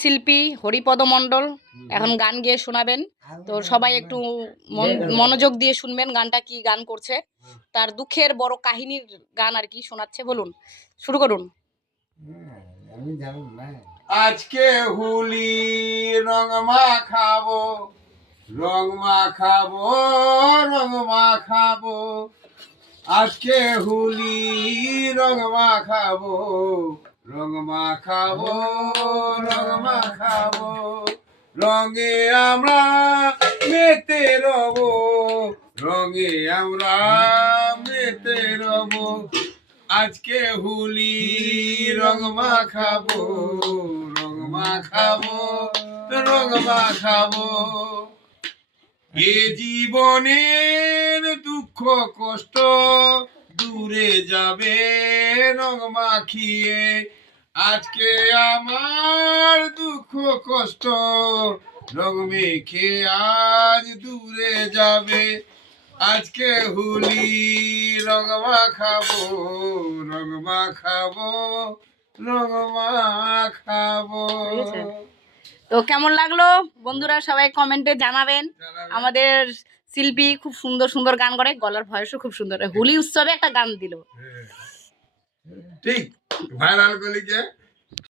শিল্পী হরিপদ মণ্ডল এখন গান গেয়ে শোনাবেন। তো সবাই একটু মনোযোগ দিয়ে শুনবেন গানটা কি গান করছে, তার দুঃখের বড় কাহিনীর গান আর কি শোনাচ্ছে। বলুন, শুরু করুন। আজকে হোলি রং মাখাবো, রং মাখাবো, রং মাখাবো। আজকে হোলি রং মাখাবো, রং মাখাবো, রং মাখাবো। রঙে আমরা মেতে রব, রঙে আমরা মেতে রব। আজকে হোলি রং মাখাবো, রং মাখাবো, রং মাখাবো। এ জীবনের দুঃখ কষ্ট দূরে যাবে রং মাখিয়ে। আজকে আমার দুঃখ কষ্ট রং মেখে আজ দূরে যাবে। আজকে হোলি রং মাখাবো, রং মাখাবো, রং মাখাবো। তো কেমন লাগলো বন্ধুরা সবাই কমেন্টে জানাবেন। আমাদের শিল্পী খুব সুন্দর সুন্দর গান করে, গলার ভয়েসও খুব সুন্দর। হোলি উৎসবে একটা গান দিল, ঠিক ভাইরাল গলিকে